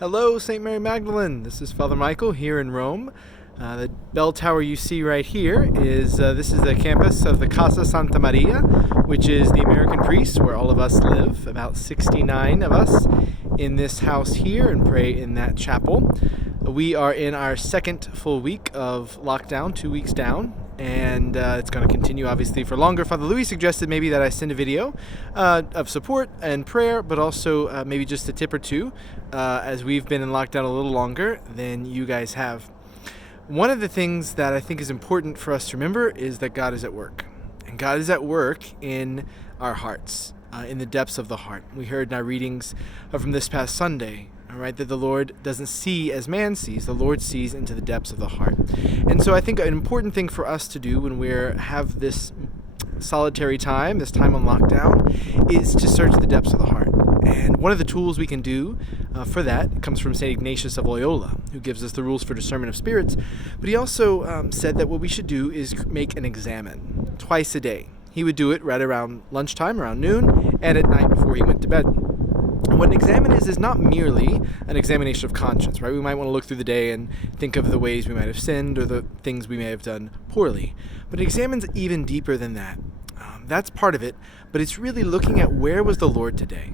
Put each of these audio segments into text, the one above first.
Hello, St. Mary Magdalene. This is Father Michael here in Rome. The bell tower you see right here is this is the campus of the Casa Santa Maria, which is the American Priest where all of us live, about 69 of us in this house here, and pray in that chapel. We are in our second full week of lockdown, 2 weeks down, and it's going to continue obviously for longer. Father Louis suggested maybe that I send a video of support and prayer, but also maybe just a tip or two, as we've been in lockdown a little longer than you guys have. One of the things that I think is important for us to remember is that God is at work, and God is at work in our hearts, in the depths of the heart. We heard in our readings from this past Sunday, right, that the Lord doesn't see as man sees. The Lord sees into the depths of the heart. And so I think an important thing for us to do when we have this solitary time, this time on lockdown, is to search the depths of the heart. And one of the tools we can do for that comes from St. Ignatius of Loyola, who gives us the rules for discernment of spirits. But he also said that what we should do is make an examen twice a day. He would do it right around lunchtime, around noon, and at night before he went to bed. And what an examen is not merely an examination of conscience, right? We might want to look through the day and think of the ways we might have sinned or the things we may have done poorly. But it examines even deeper than that. That's part of it, but it's really looking at where was the Lord today?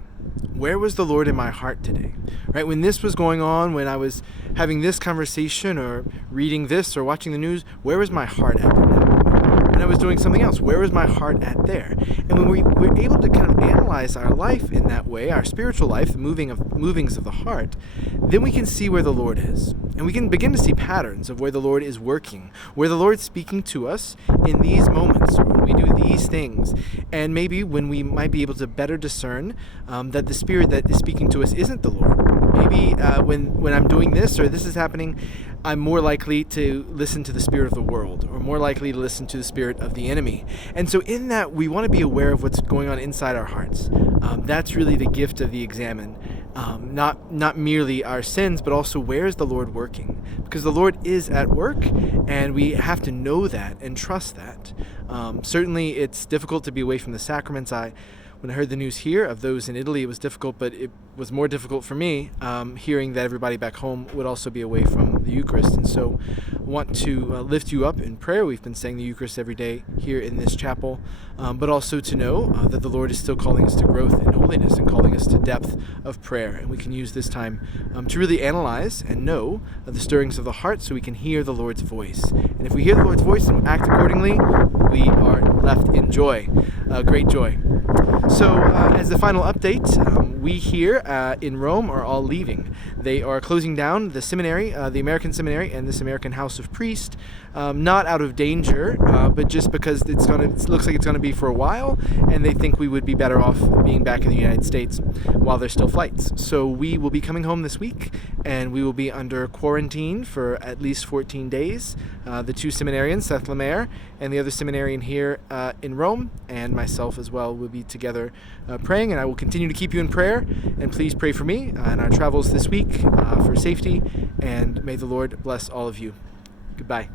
Where was the Lord in my heart today? Right? When this was going on, when I was having this conversation or reading this or watching the news, where was my heart at in that moment? And I was doing something else. Where was my heart at there? And when we're able to kind of analyze our life in that way, our spiritual life, the movings of the heart, then we can see where the Lord is. And we can begin to see patterns of where the Lord is working, where the Lord's speaking to us in these moments, or when we do these things. And maybe when we might be able to better discern that the Spirit that is speaking to us isn't the Lord. Maybe when I'm doing this or this is happening, I'm more likely to listen to the spirit of the world, or more likely to listen to the spirit of the enemy. And so in that, we want to be aware of what's going on inside our hearts. That's really the gift of the examen. Not merely our sins, but also where is the Lord working? Because the Lord is at work, and we have to know that and trust that. Certainly, it's difficult to be away from the sacraments. When I heard the news here of those in Italy, it was difficult, but it was more difficult for me hearing that everybody back home would also be away from the Eucharist. And so I want to lift you up in prayer. We've been saying the Eucharist every day here in this chapel, but also to know that the Lord is still calling us to growth in holiness and calling us to depth of prayer. And we can use this time to really analyze and know the stirrings of the heart so we can hear the Lord's voice. And if we hear the Lord's voice and act accordingly, we are left in joy, great joy. So as the final update, we here in Rome are all leaving. They are closing down the seminary, the American Seminary, and this American House of Priests, not out of danger, but just because it looks like it's going to be for a while, and they think we would be better off being back in the United States while there's still flights. So we will be coming home this week, and we will be under quarantine for at least 14 days. The two seminarians, Seth Lemaire and the other seminarian here in Rome, and myself as well, will be together praying, and I will continue to keep you in prayer. And please pray for me and our travels this week for safety, and may the Lord bless all of you. Goodbye.